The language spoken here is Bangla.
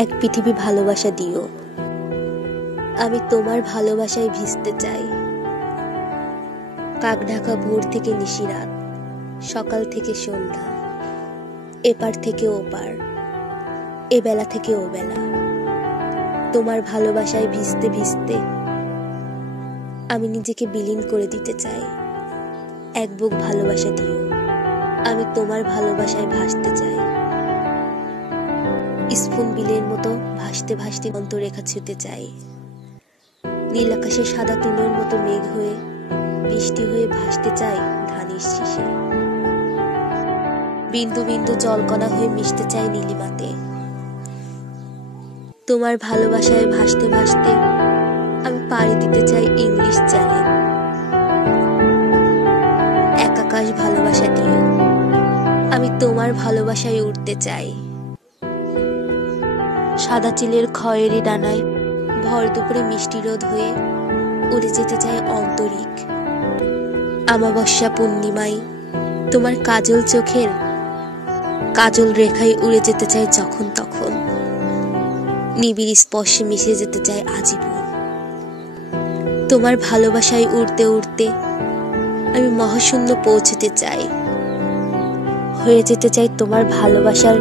এক পৃথিবী ভালোবাসা দিও। আমি তোমার ভালোবাসায় ভিজতে চাই। কাক ঢাকা ভোর থেকে নিশিরাত, সকাল থেকে সন্ধ্যা, এপার থেকে ওপার, এ বেলা থেকে ও বেলা। তোমার ভালোবাসায় ভিজতে ভিজতে আমি নিজেকে বিলীন করে দিতে চাই। এক বুক ভালোবাসা দিও। আমি তোমার ভালোবাসায় ভাসতে চাই। স্পুন বিলের মতো ভাসতে ভাসতে অন্তরেখা ছুঁতে চাই। নীল আকাশে সাদা তুলোর মতো মেঘ হয়ে বৃষ্টি হয়ে ভাসতে চাই ধানের শীষে। বিন্দু বিন্দু জলকণা হয়ে মিশতে চাই নীলিমাতে। তোমার ভালোবাসায় ভাসতে ভাসতে আমি পাড়ি দিতে চাই ইংলিশ চ্যানেল। এক আকাশ ভালোবাসা দিও। আমি তোমার ভালোবাসায় উঠতে চাই। সাদা চিলের খয়েরি ডানায় ভর দুপুরে মিষ্টি রোদ হয়ে উড়ে যেতে চাই অন্তরিক। আমাবস্যা পূর্ণিমায় তোমার কাজল চোখের কাজল রেখায় উড়ে যেতে চাই যখন তখন। নিবিড় স্পর্শে মিশে যেতে চাই আজীবন। তোমার ভালোবাসায় উড়তে উড়তে আমি মহাশূন্য পৌঁছতে চাই। হয়ে যেতে চাই তোমার ভালোবাসার